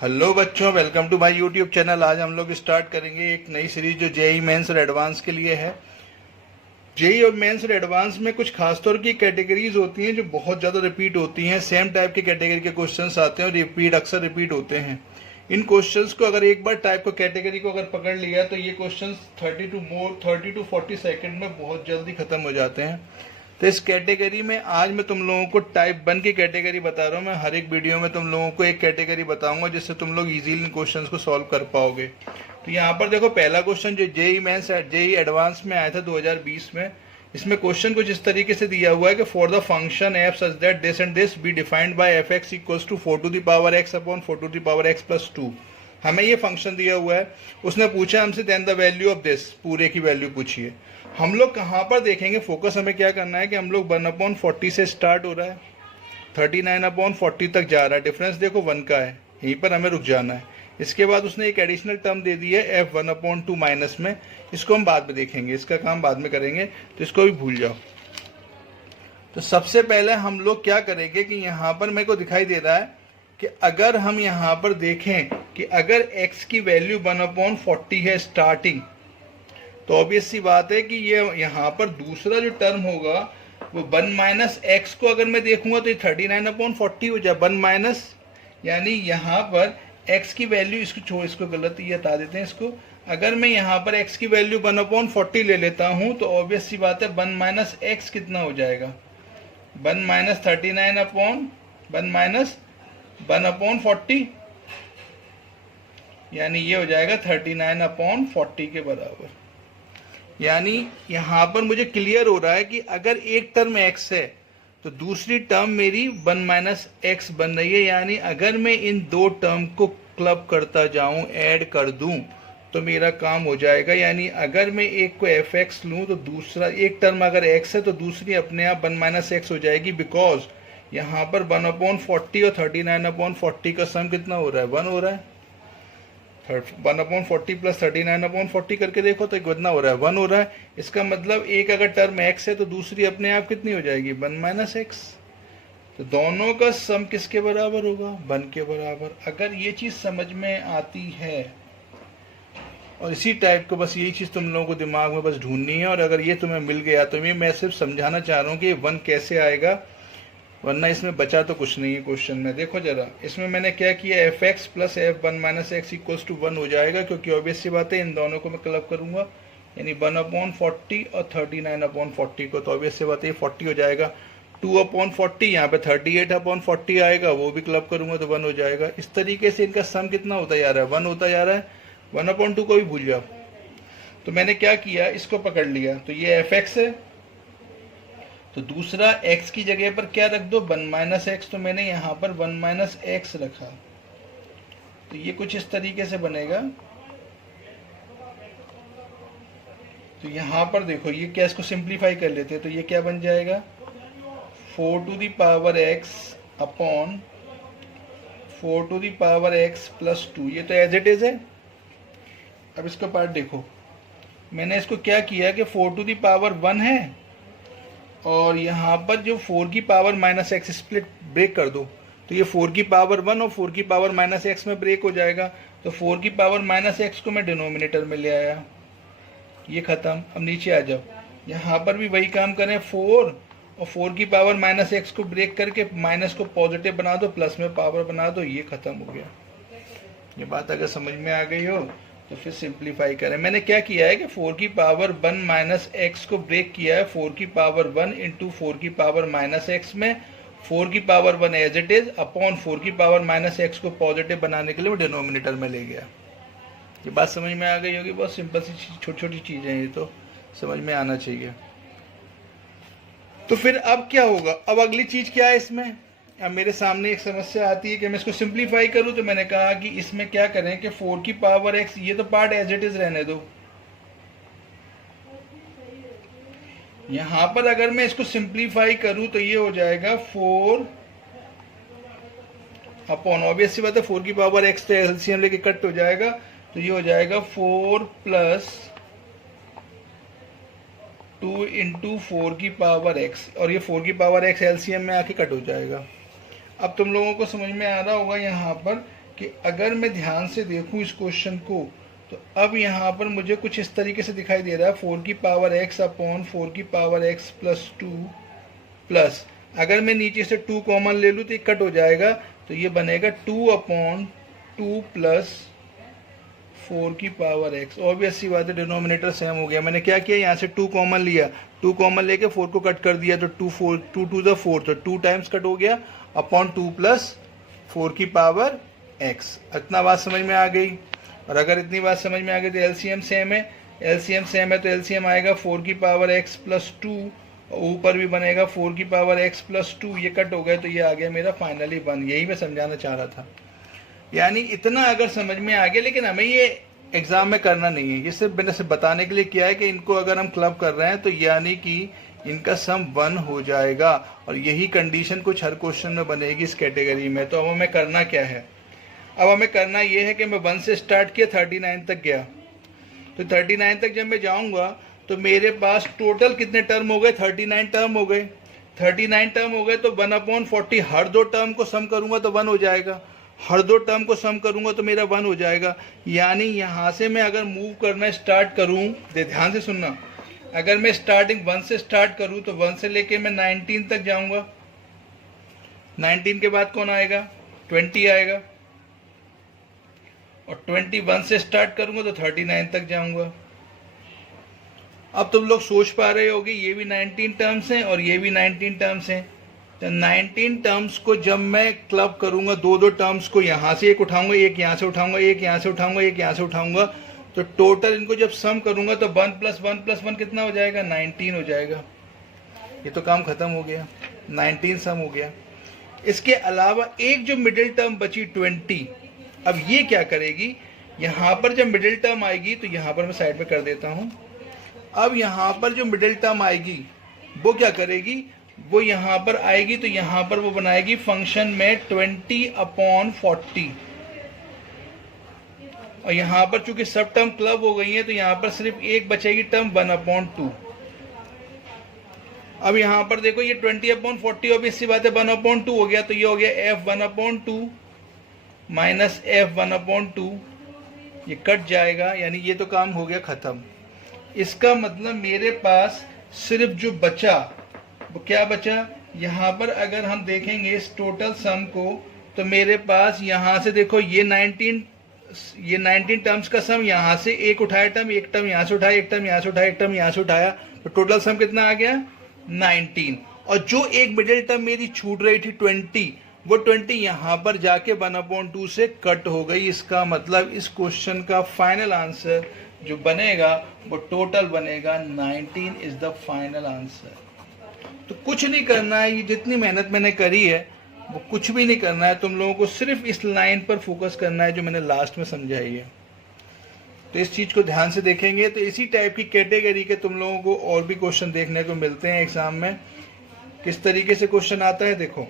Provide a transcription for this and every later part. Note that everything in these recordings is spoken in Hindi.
हेलो बच्चों, welcome to my YouTube channel. आज हम लोग स्टार्ट करेंगे एक नई सीरीज जो जेई मेंस और एडवांस के लिए है। जेई और मेंस और एडवांस में कुछ खासतौर की कैटेगरीज होती हैं जो बहुत ज़्यादा रिपीट होती हैं। सेम टाइप के कैटेगरी के क्वेश्चंस आते हैं और अक्सर रिपीट होते हैं। इन क्वेश्चंस को अगर एक बार टाइप को कैटेगरी को अगर पकड़ लिया तो ये क्वेश्चंस 30 to 40 सेकंड में बहुत जल्दी खत्म हो जाते हैं। तो इस कैटेगरी में आज मैं तुम लोगों को टाइप 1 की कैटेगरी बता रहा हूँ। मैं हर एक वीडियो में तुम लोगों को एक कैटेगरी बताऊंगा जिससे तुम लोग इजीली इन क्वेश्चंस को सॉल्व कर पाओगे। तो यहाँ पर देखो, पहला क्वेश्चन जो जेई मेंस जेई एडवांस में आया था 2020 में, इसमें क्वेश्चन कुछ इस तरीके से दिया हुआ है कि for the function F such that this and this be defined by F X equals to 4 to the power x upon 4 to the power x plus 2। हमें ये फंक्शन दिया हुआ है। उसने पूछा हमसे then the value of this, पूरे की वैल्यू पूछिए। हम लोग कहाँ पर देखेंगे, फोकस हमें क्या करना है कि हम लोग 1/40 से स्टार्ट हो रहा है, 39/40 तक जा रहा है। डिफरेंस देखो 1 का है, यहीं पर हमें रुक जाना है। इसके बाद उसने एक एडिशनल टर्म दे दी है एफ 1/2 माइनस में, इसको हम बाद में देखेंगे, इसका काम बाद में करेंगे, तो इसको भी भूल जाओ। तो सबसे पहले हम लोग क्या करेंगे कि यहाँ पर मेरे को दिखाई दे रहा है कि अगर हम यहाँ पर देखें कि अगर x की वैल्यू 1/40 है स्टार्टिंग, तो ऑब्वियस सी बात है कि ये यहाँ पर दूसरा जो टर्म होगा वो 1 माइनस एक्स को अगर मैं देखूंगा तो ये 39/40 हो जाए। 1 माइनस यानी यहाँ पर x की वैल्यू, इसको छोड़, इसको गलत ये हटा देते हैं इसको। अगर मैं यहाँ पर x की वैल्यू 1/40 ले लेता हूँ तो ऑब्वियस सी बात है 1 माइनस एक्स कितना हो जाएगा, 1 माइनस 1/40, यानी ये हो जाएगा 39/40 के बराबर। यानी यहाँ पर मुझे क्लियर हो रहा है कि अगर एक टर्म x है तो दूसरी टर्म मेरी 1 माइनस एक्स बन रही है। यानी अगर मैं इन दो टर्म को क्लब करता जाऊं, ऐड कर दूं, तो मेरा काम हो जाएगा। यानी अगर मैं एक को एफ एक्स लूँ तो दूसरा, एक टर्म अगर x है तो दूसरी अपने आप 1 माइनस एक्स हो जाएगी, बिकॉज यहाँ पर 1/40 और 39/40 का सम कितना हो रहा है, 1 हो रहा है। 1/40 प्लस 39/40 करके देखो तो कितना हो रहा है, 1 हो रहा है। इसका मतलब एक अगर टर्म x है तो दूसरी अपने आप कितनी हो जाएगी, 1 माइनस एक्स। तो दोनों का सम किसके बराबर होगा, 1 के बराबर। अगर ये चीज़ समझ में आती है, और इसी टाइप को बस यही चीज़ तुम लोगों को दिमाग में बस ढूंढनी है, और अगर ये तुम्हें मिल गया तो मैं सिर्फ समझाना चाह रहा हूँ कि 1 कैसे आएगा, वरना इसमें बचा तो कुछ नहीं है क्वेश्चन में। देखो जरा, इसमें मैंने क्या किया, F X plus F 1 minus X equals to 1 हो जाएगा, क्योंकि ऑब्वियस सी बात है इन दोनों को मैं क्लब करूंगा, यानी 1/40 और 39/40 को, तो ऑब्वियस सी बात है 40 हो जाएगा। 2/40, यहाँ पे 38/40 आएगा, वो भी क्लब करूंगा तो 1 हो जाएगा। इस तरीके से इनका सम कितना होता जा रहा है, 1 होता जा रहा है। 1/2 को भी भूल जाओ। तो मैंने क्या किया, इसको पकड़ लिया, तो ये एफ एक्स है, तो दूसरा x की जगह पर क्या रख दो, 1 माइनस एक्स, तो मैंने यहाँ पर 1 माइनस एक्स रखा। तो ये कुछ इस तरीके से बनेगा। तो यहाँ पर देखो, ये क्या, इसको सिंप्लीफाई कर लेते हैं, तो ये क्या बन जाएगा, 4 to the power x upon 4 to the power x plus 2। ये तो एज इट इज है। अब इसका पार्ट देखो, मैंने इसको क्या किया कि 4 to the power 1 है, और यहाँ पर जो 4 की power minus X, split break कर दो, तो ये 4 की पावर 1 और 4 की पावर माइनस एक्स में ब्रेक हो जाएगा। तो 4 की पावर माइनस एक्स को मैं डिनोमिनेटर में ले आया, ये खत्म। अब नीचे आ जाओ, यहाँ पर भी वही काम करें, 4 और 4 की पावर माइनस एक्स को ब्रेक करके माइनस को पॉजिटिव बना दो, प्लस में पावर बना दो, ये खत्म हो गया। ये बात अगर समझ में आ गई हो तो फिर सिंप्लीफाई करें। मैंने क्या किया है कि 4 की पावर 1 माइनस एक्स को ब्रेक किया है 4 की पावर 1 इंटू 4 की पावर माइनस एक्स में, 4 की power 1 as it is upon 4 की पावर माइनस एक्स को पॉजिटिव बनाने के लिए मैं डिनोमिनेटर में ले गया। ये बात समझ में आ गई होगी। बहुत सिंपल सी छोटी छोटी चीज़ें, ये तो समझ में आना चाहिए। तो फिर अब क्या होगा, अब अगली चीज़ क्या है इसमें, अब मेरे सामने एक समस्या आती है कि मैं इसको सिंप्लीफाई करूं, तो मैंने कहा कि इसमें क्या करें कि 4 की पावर x, ये तो पार्ट एज इट इज रहने दो। यहां पर अगर मैं इसको सिंप्लीफाई करूं तो ये हो जाएगा 4 अपॉन, ऑब्वियस सी बात है 4 की पावर x तो एलसीएम लेके कट हो जाएगा, तो ये हो जाएगा 4 प्लस 2 इंटू 4 की पावर x, और ये 4 की पावर x एलसीएम में आके कट हो जाएगा। अब तुम लोगों को समझ में आ रहा होगा यहाँ पर कि अगर मैं ध्यान से देखूं इस क्वेश्चन को, तो अब यहाँ पर मुझे कुछ इस तरीके से दिखाई दे रहा है, 4 की पावर x अपॉन 4 की पावर x प्लस 2 प्लस, अगर मैं नीचे से 2 कॉमन ले लूँ तो ये कट हो जाएगा, तो ये बनेगा 2 अपॉन 2 प्लस 4 की पावर x। ऑब्वियस सी बात है, डिनोमिनेटर सेम हो गया। मैंने क्या किया, यहाँ से 2 कॉमन लिया, 2 कॉमन लेके 4 को कट कर दिया, तो 2 टू द 4, तो 2 टाइम्स कट हो गया, अपॉन 2 प्लस 4 की पावर x। इतना बात समझ में आ गई। और अगर इतनी बात समझ में आ गई तो एलसीएम सेम है, एलसीएम सेम है तो एलसीएम आएगा 4 की पावर x प्लस 2, और ऊपर भी बनेगा 4 की पावर x प्लस 2, ये कट हो गए, तो ये आ गया मेरा फाइनली 1। यही मैं समझाना चाह रहा था। यानी इतना अगर समझ में आ गया, लेकिन हमें ये एग्जाम में करना नहीं है, ये सिर्फ मैंने सिर्फ बताने के लिए किया है कि इनको अगर हम क्लब कर रहे हैं तो यानी कि इनका सम 1 हो जाएगा, और यही कंडीशन कुछ हर क्वेश्चन में बनेगी इस कैटेगरी में। तो अब हमें करना क्या है, अब हमें करना ये है कि मैं 1 से स्टार्ट किया, 39 तक गया, तो 39 तक जब मैं जाऊंगा तो मेरे पास टोटल कितने टर्म हो गए, 39 टर्म हो गए। 39 टर्म हो गए तो 1/40, हर 2 टर्म को सम करूंगा तो 1 हो जाएगा, हर 2 टर्म को सम करूंगा तो मेरा 1 हो जाएगा। यानी यहाँ से मैं अगर मूव करना स्टार्ट करूँ, ध्यान से सुनना, अगर मैं स्टार्टिंग 1 से स्टार्ट करूँ तो 1 से लेके मैं 19 तक जाऊंगा, 19 के बाद कौन आएगा, 20 आएगा, और 21 से स्टार्ट करूंगा तो 39 तक जाऊंगा। अब तुम लोग सोच पा रहे होगे, ये भी 19 टर्म्स हैं और ये भी 19 टर्म्स हैं, तो 19 टर्म्स को जब मैं क्लब करूंगा, 2 टर्म्स को यहाँ से एक उठाऊंगा, एक यहाँ से उठाऊंगा, एक यहाँ से उठाऊंगा, एक यहाँ से उठाऊंगा, तो टोटल इनको जब सम करूंगा तो 1 प्लस 1 प्लस 1 कितना हो जाएगा, 19 हो जाएगा। ये तो काम खत्म हो गया, 19 सम हो गया। इसके अलावा एक जो मिडिल टर्म बची 20, अब ये क्या करेगी, यहाँ पर जब मिडिल टर्म आएगी तो यहाँ पर मैं साइड में कर देता हूँ। अब यहाँ पर जो मिडिल टर्म आएगी वो क्या करेगी, वो यहाँ पर आएगी तो यहाँ पर वो बनाएगी फंक्शन में 20/40, और यहाँ पर चूंकि सब टर्म क्लब हो गई है तो यहाँ पर सिर्फ एक बचेगी टर्म 1/2। अब यहाँ पर देखो ये 20/40 ऑब्वियस सी बात है 1/2 हो गया, तो ये हो गया f1/2 माइनस f1/2, ये कट जाएगा, यानी ये तो काम हो गया खत्म। इसका मतलब मेरे पास सिर्फ जो बचा वो क्या बचा, यहाँ पर अगर हम देखेंगे इस टोटल सम को, तो मेरे पास यहाँ से देखो ये 19 टर्म्स का सम, यहाँ से एक उठाया टर्म, एक टर्म यहाँ से उठाया, एक टर्म यहाँ से उठाया, एक टर्म यहाँ से उठाया, तो टोटल सम कितना आ गया 19। और जो एक मिडिल टर्म मेरी छूट रही थी 20, वो 20 यहाँ पर जाके 1/2 से कट हो गई। इसका मतलब इस क्वेश्चन का फाइनल आंसर जो बनेगा वो टोटल बनेगा 19 इज द फाइनल आंसर। तो कुछ नहीं करना है, ये जितनी मेहनत मैंने करी है वो कुछ भी नहीं करना है, तुम लोगों को सिर्फ इस लाइन पर फोकस करना है जो मैंने लास्ट में समझाई है। तो इस चीज को ध्यान से देखेंगे तो इसी टाइप की कैटेगरी के तुम लोगों को और भी क्वेश्चन देखने को मिलते हैं एग्जाम में। किस तरीके से क्वेश्चन आता है देखो,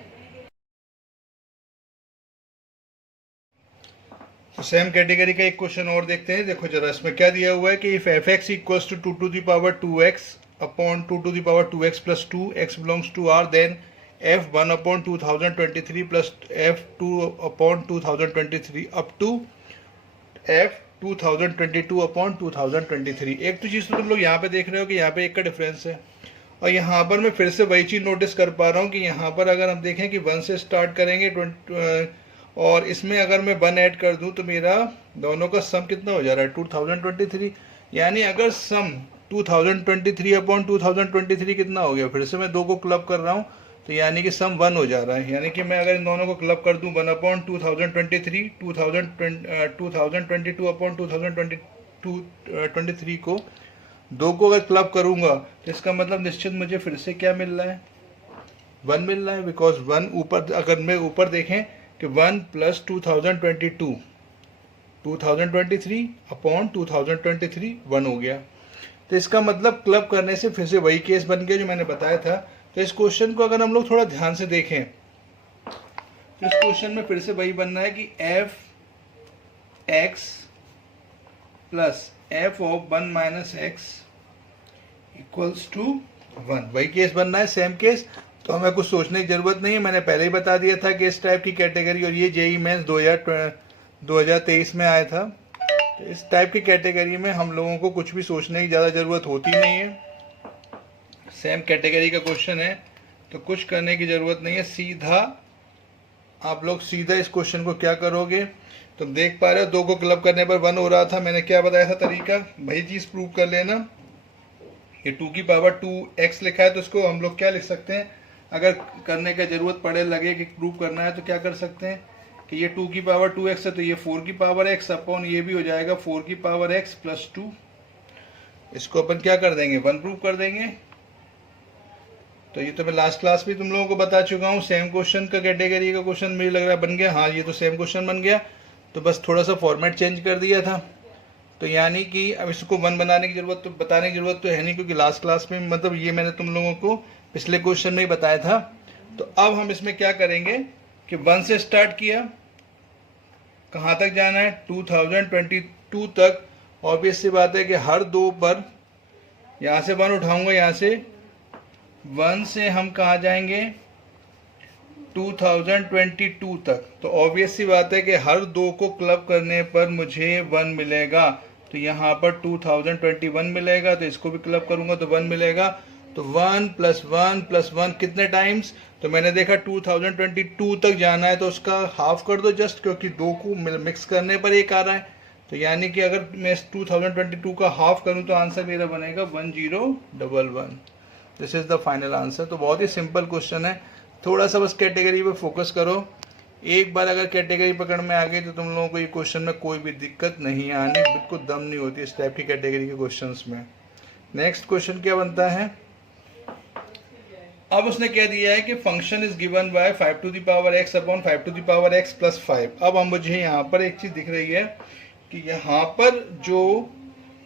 तो सेम कैटेगरी का एक क्वेश्चन और देखते हैं। देखो जरा इसमें क्या दिया हुआ है कि if F X equals to 2 to the power 2x upon 2 to the power 2x plus 2 x belongs to R, then f 1/2023 plus f 2/2023 up to f 2022/2023। एक तो चीज़ तो तुम लोग यहाँ पे देख रहे हो कि यहाँ पे एक का डिफरेंस है, और यहाँ पर मैं फिर से वही चीज़ नोटिस कर पा रहा हूँ कि यहाँ पर अगर हम देखें कि 1 से स्टार्ट करेंगे और इसमें अगर मैं 1 ऐड कर दूं तो मेरा दोनों का सम कितना हो जा रहा है 2023। यानी अगर सम 2023/2023 कितना हो गया, फिर से मैं 2 को क्लब कर रहा हूं तो यानी कि सम 1 हो जा रहा है। यानी कि मैं अगर इन दोनों को क्लब कर दूं 1/2023 2022/2023 को 2 को अगर क्लब करूंगा तो इसका मतलब निश्चित मुझे फिर से क्या मिल रहा है, 1 मिल रहा है। बिकॉज 1 ऊपर, अगर मैं ऊपर देखें कि 1 प्लस 2023/2023 1 हो गया, तो इसका मतलब क्लब करने से फिर से वही केस बन गया जो मैंने बताया था। तो इस क्वेश्चन को अगर हम लोग थोड़ा ध्यान से देखें तो इस क्वेश्चन में फिर से वही बनना है कि f x plus f of 1 minus X equals to 1, वही केस बनना है, सेम केस। तो हमें कुछ सोचने की जरूरत नहीं है, मैंने पहले ही बता दिया था कि इस टाइप की कैटेगरी, और ये जेईई मेंस 2023 में आया था। तो इस टाइप की कैटेगरी में हम लोगों को कुछ भी सोचने की ज़्यादा ज़रूरत होती नहीं है। सेम कैटेगरी का क्वेश्चन है तो कुछ करने की ज़रूरत नहीं है, सीधा आप लोग सीधा इस क्वेश्चन को क्या करोगे, तुम देख पा रहे हो 2 को क्लब करने पर 1 हो रहा था। मैंने क्या बताया था तरीका, वही चीज़ प्रूव कर लेना। ये 2 की पावर 2x लिखा है तो इसको हम लोग क्या लिख सकते हैं, अगर करने का ज़रूरत पड़े लगे कि प्रूव करना है तो क्या कर सकते हैं कि ये 2 की पावर 2x है तो ये 4 की पावर x अपॉन ये भी हो जाएगा 4 की पावर x प्लस 2। इसको अपन क्या कर देंगे, 1 प्रूव कर देंगे। तो ये तो मैं लास्ट क्लास भी तुम लोगों को बता चुका हूँ। सेम क्वेश्चन का कैटेगरी का क्वेश्चन मुझे लग रहा है बन गया। हाँ, ये तो सेम क्वेश्चन बन गया, तो बस थोड़ा सा फॉर्मेट चेंज कर दिया था। तो यानी कि अब इसको 1 बनाने की जरूरत तो बताने की जरूरत तो है नहीं, क्योंकि लास्ट क्लास में मतलब ये मैंने तुम लोगों को पिछले क्वेश्चन में ही बताया था। तो अब हम इसमें क्या करेंगे कि 1 से स्टार्ट किया, कहाँ तक जाना है 2022 तक। ऑब्वियस सी बात है कि हर 2 पर यहाँ से 1 उठाऊंगा, यहाँ से 1 से हम कहाँ जाएंगे 2022 तक। तो ऑब्वियस सी बात है कि हर 2 को क्लब करने पर मुझे 1 मिलेगा। तो यहाँ पर 2021 मिलेगा, तो इसको भी क्लब करूंगा तो 1 मिलेगा। तो 1 + 1 + 1 कितने टाइम्स, तो मैंने देखा 2022 तक जाना है तो उसका हाफ कर दो जस्ट, क्योंकि 2 को मिक्स करने पर 1 आ रहा है। तो यानी कि अगर मैं 2022 का हाफ करूं तो आंसर मेरा बनेगा 1011। This is the final answer. तो बहुत ही सिंपल क्वेश्चन है, थोड़ा सा बस कैटेगरी पे फोकस करो। एक बार अगर कैटेगरी पकड़ में आ गई तो तुम लोगों को ये क्वेश्चन में कोई भी दिक्कत नहीं आनी, बिल्कुल दम नहीं होती इस टाइप की कैटेगरी के क्वेश्चंस में। नेक्स्ट क्वेश्चन क्या बनता है, अब उसने कह दिया है कि function is given by 5 to the power x upon 5 to the power x plus 5। अब हम मुझे यहाँ पर एक चीज दिख रही है कि यहाँ पर जो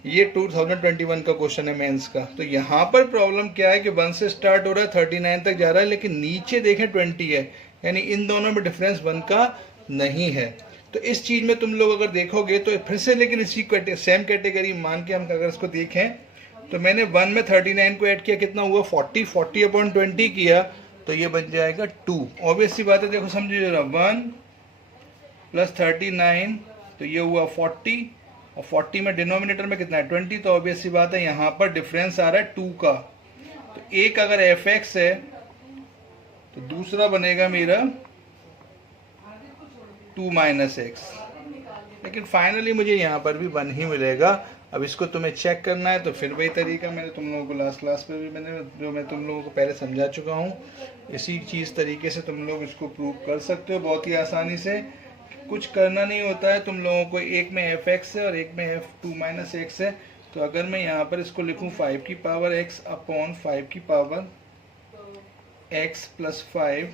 ये 2021 का क्वेश्चन है मेंस का, तो यहाँ पर प्रॉब्लम क्या है कि 1 से स्टार्ट हो रहा है 39 तक जा रहा है, लेकिन नीचे देखें 20 है, यानी इन दोनों में डिफरेंस 1 का नहीं है। तो इस चीज में तुम लोग अगर देखोगे तो फिर से, लेकिन इसी सेम कैटेगरी मान के हम अगर इसको देखें तो मैंने 1 में 39 को ऐड किया, कितना हुआ 40 अपॉन 20 किया, तो ये बन जाएगा 2। ऑब्वियस सी बात है, देखो समझिए जरा, 1 + 39 तो ये हुआ 40, और 40 में डिनोमिनेटर में कितना है 20, तो ऑब्वियस सी बात है यहाँ पर डिफरेंस आ रहा है 2 का। तो एक अगर fx है तो दूसरा बनेगा मेरा 2 - x, लेकिन फाइनली मुझे यहाँ पर भी 1 ही मिलेगा। अब इसको तुम्हें चेक करना है तो फिर वही तरीका मैंने तुम लोगों को लास्ट क्लास में भी मैं तुम लोगों को पहले समझा चुका हूँ, इसी चीज़ तरीके से तुम लोग इसको प्रूव कर सकते हो बहुत ही आसानी से। कुछ करना नहीं होता है तुम लोगों को, एक में fx है और एक में 2 - x है। तो अगर मैं यहाँ पर इसको लिखूँ 5 की पावर x अपॉन 5 की पावर x प्लस 5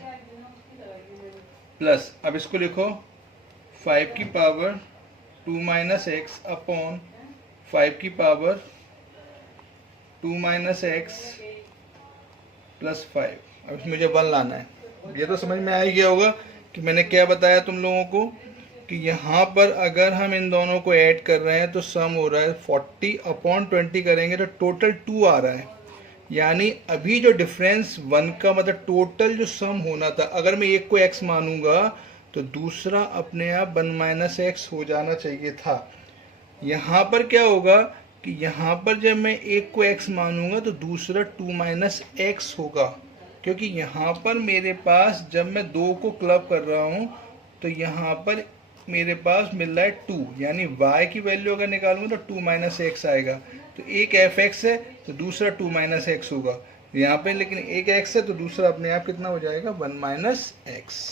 प्लस, अब इसको लिखो 5 की पावर 2 - x अपॉन 5 की पावर 2 - x प्लस 5। अब इसमें मुझे 1 लाना है। ये तो समझ में आ ही गया होगा कि मैंने क्या बताया तुम लोगों को कि यहाँ पर अगर हम इन दोनों को ऐड कर रहे हैं तो सम हो रहा है 40 अपॉन 20 करेंगे तो टोटल 2 आ रहा है। यानी अभी जो डिफरेंस 1 का मतलब टोटल जो सम होना था, अगर मैं एक को x मानूंगा तो दूसरा अपने आप 1 - x हो जाना चाहिए था। यहाँ पर क्या होगा कि यहाँ पर जब मैं एक को x मानूंगा तो दूसरा 2 - x होगा, क्योंकि यहाँ पर मेरे पास जब मैं 2 को क्लब कर रहा हूँ तो यहाँ पर मेरे पास मिल रहा है 2, यानी y की वैल्यू अगर निकालूंगा तो 2 - x आएगा। तो एक fx है तो दूसरा 2 - x होगा यहाँ पे, लेकिन एक x है तो दूसरा अपने आप कितना हो जाएगा 1 - x।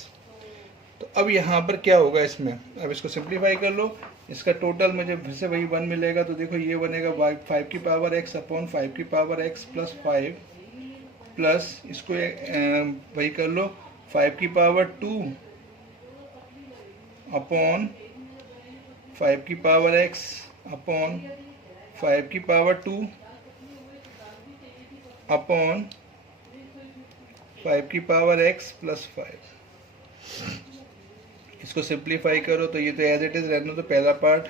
तो अब यहाँ पर क्या होगा इसमें, अब इसको सिंप्लीफाई कर लो, इसका टोटल मुझे फिर से वही 1 मिलेगा। तो देखो ये बनेगा 5 की पावर x अपॉन 5 की पावर x प्लस 5 प्लस इसको वही कर लो 5 की पावर 2 अपॉन 5 की पावर x अपॉन 5 की पावर 2 अपॉन 5 की पावर x प्लस 5। इसको सिंप्लीफाई करो तो ये तो एज इट इज रहने दो। पहला पार्ट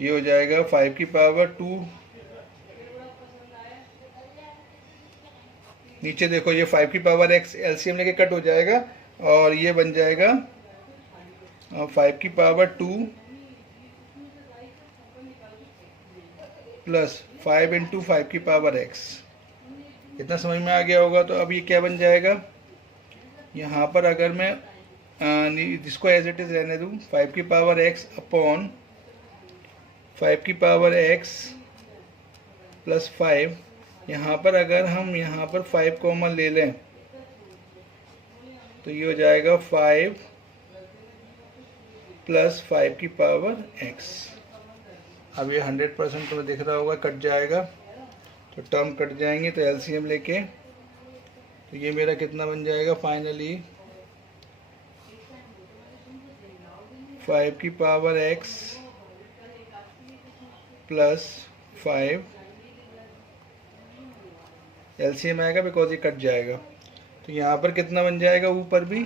ये हो जाएगा 5 की पावर 2, नीचे देखो ये 5 की पावर x एलसीएम लेके कट हो जाएगा और ये बन जाएगा 5 की पावर 2 प्लस 5 इंटू 5 की पावर x। इतना समझ में आ गया होगा। तो अब ये क्या बन जाएगा, यहाँ पर अगर मैं इसको एज इट इज रहने दूँ, 5 की पावर x अपॉन 5 की पावर x प्लस 5, यहाँ पर अगर हम यहाँ पर 5 कॉमन ले लें तो ये हो जाएगा 5 प्लस 5 की पावर x। अब ये 100% तुम्हें दिख रहा होगा, कट जाएगा तो टर्म कट जाएंगे, तो एलसीएम लेके तो ये मेरा कितना बन जाएगा फाइनली, 5 की पावर x प्लस 5, एलसीएम आएगा बिकॉज ये कट जाएगा। तो यहाँ पर कितना बन जाएगा, ऊपर भी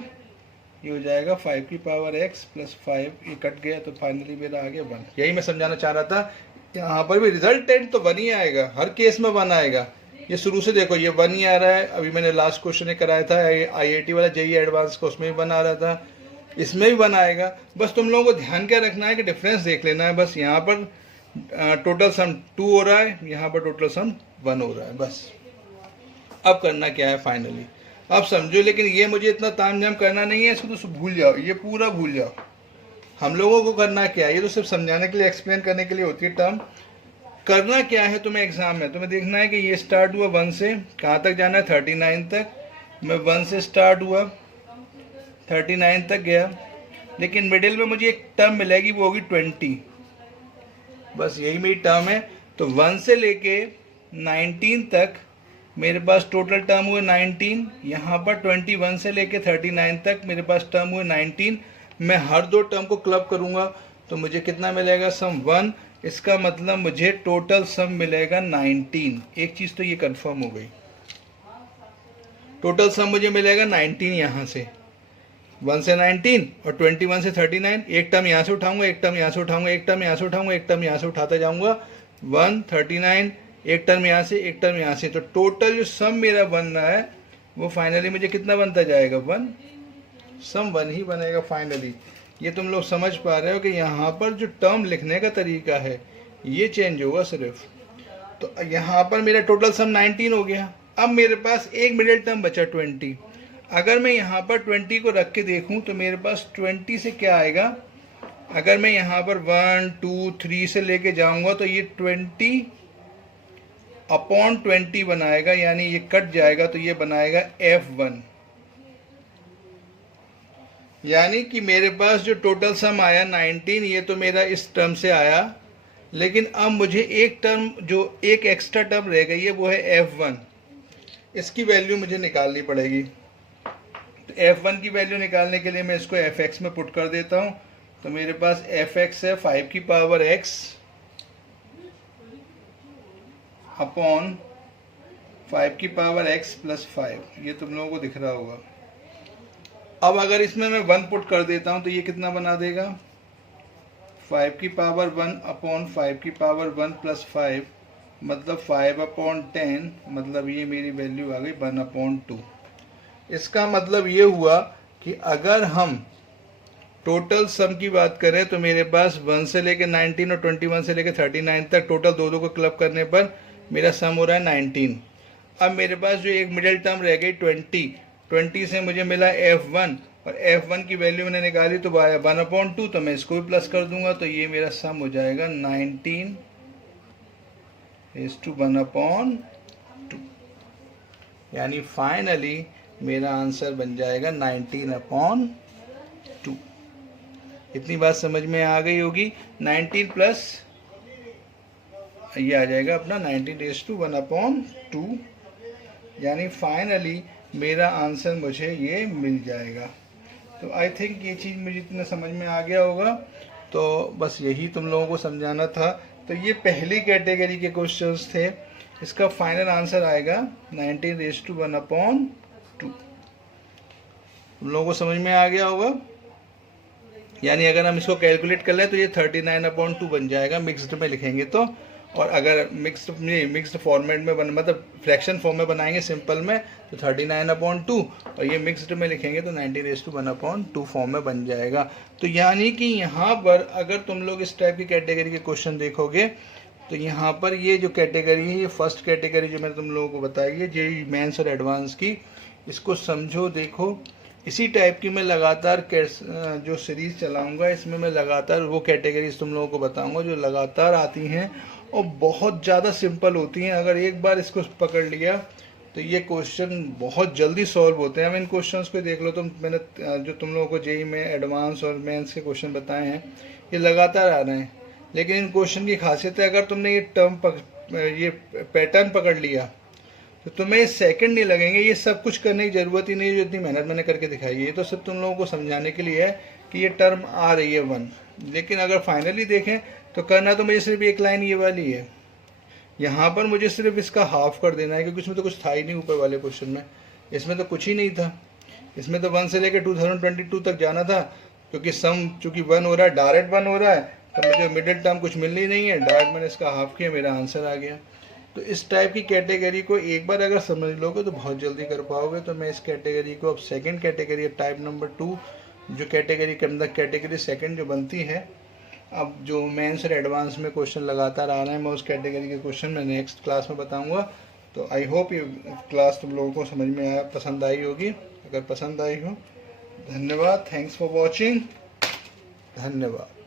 ये हो जाएगा 5 की पावर x प्लस 5, ये कट गया तो फाइनली मेरा आ गया 1। यही मैं समझाना चाह रहा था, यहाँ पर भी रिजल्टेंट तो 1 ही आएगा, हर केस में 1 आएगा। ये शुरू से देखो ये 1 ही आ रहा है। अभी मैंने लास्ट क्वेश्चन कराया था IIT वाला जेईई एडवांस को, उसमें भी 1 आ रहा था, इसमें भी 1 आएगा। बस तुम लोगों को ध्यान क्या रखना है कि डिफरेंस देख लेना है। बस यहाँ पर टोटल सम 2 हो रहा है, यहाँ पर टोटल सम 1 हो रहा है। बस अब करना क्या है फाइनली, अब समझो। लेकिन ये मुझे इतना तामझाम करना नहीं है, इसको तो भूल जाओ, ये पूरा भूल जाओ। हम लोगों को करना क्या है, ये तो सिर्फ समझाने के लिए, एक्सप्लेन करने के लिए होती है टर्म। करना क्या है तुम्हें एग्जाम में, तुम्हें देखना है कि ये स्टार्ट हुआ 1 से, कहाँ तक जाना है 39 तक। मैं 1 से स्टार्ट हुआ 39 तक गया, लेकिन मिडिल में मुझे एक टर्म मिलेगी, वो होगी 20। बस यही मेरी टर्म है। तो 1 से लेके 19 तक मेरे पास टोटल टर्म हुए 19। यहाँ पर 21 से लेके 39 तक मेरे पास टर्म हुए 19। मैं हर 2 टर्म को क्लब करूँगा तो मुझे कितना मिलेगा, सम 1। इसका मतलब मुझे टोटल सम मिलेगा 19। एक चीज़ तो ये कंफर्म हो गई, टोटल सम मुझे मिलेगा 19 यहाँ से, 1 से 19 और 21 से 39। एक टर्म यहाँ से उठाऊंगा, एक टर्म यहाँ से उठाऊंगा, एक टर्म यहाँ से उठाऊंगा, एक टर्म यहाँ से उठाता जाऊंगा, 1 39, एक टर्म यहाँ से, एक टर्म यहाँ से। तो टोटल जो सम मेरा बन रहा है वो फाइनली मुझे कितना बनता जाएगा, 1। सम 1 ही बनेगा फाइनली। ये तुम लोग समझ पा रहे हो कि यहाँ पर जो टर्म लिखने का तरीका है ये चेंज होगा सिर्फ। तो यहाँ पर मेरा टोटल सम 19 हो गया। अब मेरे पास एक मिडिल टर्म बचा 20। अगर मैं यहाँ पर 20 को रख के देखूँ तो मेरे पास 20 से क्या आएगा, अगर मैं यहाँ पर 1 2 3 से लेके जाऊँगा तो ये 20 अपॉन 20 बनाएगा, यानी ये कट जाएगा तो ये बनाएगा F1। यानी कि मेरे पास जो टोटल सम आया 19, ये तो मेरा इस टर्म से आया, लेकिन अब मुझे एक टर्म, जो एक एक्स्ट्रा टर्म रह गई है वो है F1। इसकी वैल्यू मुझे निकालनी पड़ेगी। तो F1 की वैल्यू निकालने के लिए मैं इसको Fx में पुट कर देता हूँ। तो मेरे पास Fx है 5 की पावर x अपॉन 5 की पावर x प्लस 5। ये तुम लोगों को दिख रहा होगा। अब अगर इसमें मैं 1 पुट कर देता हूं तो ये कितना बना देगा, 5 की पावर 1 अपॉन 5 की पावर 1 प्लस 5, मतलब 5 अपॉन 10, मतलब ये मेरी वैल्यू आ गई 1 अपॉन 2। इसका मतलब ये हुआ कि अगर हम टोटल सम की बात करें तो मेरे पास 1 से लेके 19 और 21 से लेके 39 तक टोटल दो को क्लब करने पर मेरा सम हो रहा है 19। अब मेरे पास जो एक मिडिल टर्म रह गई 20 से मुझे मिला F1, और F1 की वैल्यू मैंने निकाली तो आया 1 अपॉन 2, तो मैं इसको भी प्लस कर दूंगा तो ये मेरा सम हो जाएगा 19 इज टू 1 अपॉन 2। यानी फाइनली मेरा आंसर बन जाएगा 19 अपॉन 2। इतनी बात समझ में आ गई होगी। 19 प्लस ये आ जाएगा अपना 19 रेज़ टू 1 अपॉन 2, यानी फाइनली मेरा आंसर मुझे ये मिल जाएगा। तो आई थिंक ये चीज़ मुझे इतना समझ में आ गया होगा। तो बस यही तुम लोगों को समझाना था। तो ये पहली कैटेगरी के क्वेश्चंस थे। इसका फाइनल आंसर आएगा 19 रेज़ टू 1 अपॉन 2। तुम लोगों को समझ में आ गया होगा। यानी अगर हम इसको कैलकुलेट कर लें तो ये 39 अपॉन 2 बन जाएगा, मिक्स्ड में लिखेंगे तो। और अगर मिक्स्ड फॉर्मेट में मतलब फ्रैक्शन फॉर्म में बनाएंगे सिंपल में तो 39/2, और ये मिक्स्ड में लिखेंगे तो 90/1/2 फॉर्म में बन जाएगा। तो यानी कि यहाँ पर अगर तुम लोग इस टाइप की कैटेगरी के क्वेश्चन देखोगे तो यहाँ पर ये जो कैटेगरी है, ये फर्स्ट कैटेगरी जो मैंने तुम लोगों को बताई है जेईई मेंस और एडवांस की, इसको समझो, देखो। इसी टाइप की मैं लगातार जो सीरीज चलाऊंगा, इसमें मैं लगातार वो कैटेगरीज तुम लोगों को बताऊंगा जो लगातार आती हैं और बहुत ज़्यादा सिंपल होती हैं। अगर एक बार इसको पकड़ लिया तो ये क्वेश्चन बहुत जल्दी सॉल्व होते हैं। अब इन क्वेश्चंस को देख लो तुम, मैंने जो तुम लोगों को जेईई में एडवांस और मेंस के क्वेश्चन बताए हैं ये लगातार आ रहे हैं, लेकिन इन क्वेश्चन की खासियत है अगर तुमने ये पैटर्न पकड़ लिया तो तुम्हें सेकंड नहीं लगेंगे। ये सब कुछ करने की ज़रूरत ही नहीं है जो इतनी मेहनत मैंने करके दिखाई है। ये तो सिर्फ तुम लोगों को समझाने के लिए है कि ये टर्म आ रही है 1, लेकिन अगर फाइनली देखें तो करना तो मुझे सिर्फ एक लाइन ये वाली है। यहाँ पर मुझे सिर्फ इसका हाफ कर देना है क्योंकि इसमें तो कुछ था ही नहीं ऊपर वाले क्वेश्चन में, इसमें तो कुछ ही नहीं था। इसमें तो 1 से लेकर 2022 तक जाना था, क्योंकि सम चूँकि 1 हो रहा है, डायरेक्ट 1 हो रहा है, तो मुझे मिडिल टर्म कुछ मिल ही नहीं है, डायरेक्ट मैंने इसका हाफ किया, मेरा आंसर आ गया। तो इस टाइप की कैटेगरी को एक बार अगर समझ लोगे तो बहुत जल्दी कर पाओगे। तो मैं इस कैटेगरी को अब सेकंड कैटेगरी टाइप नंबर 2 जो कैटेगरी के अंदर कैटेगरी सेकंड जो बनती है, अब जो मेंस और एडवांस में क्वेश्चन लगातार आ रहे हैं, मैं उस कैटेगरी के क्वेश्चन मैं नेक्स्ट क्लास में बताऊंगा। तो आई होप ये क्लास तुम लोगों को समझ में आया, पसंद आई होगी। अगर पसंद आई हो, धन्यवाद, थैंक्स फॉर वॉचिंग, धन्यवाद।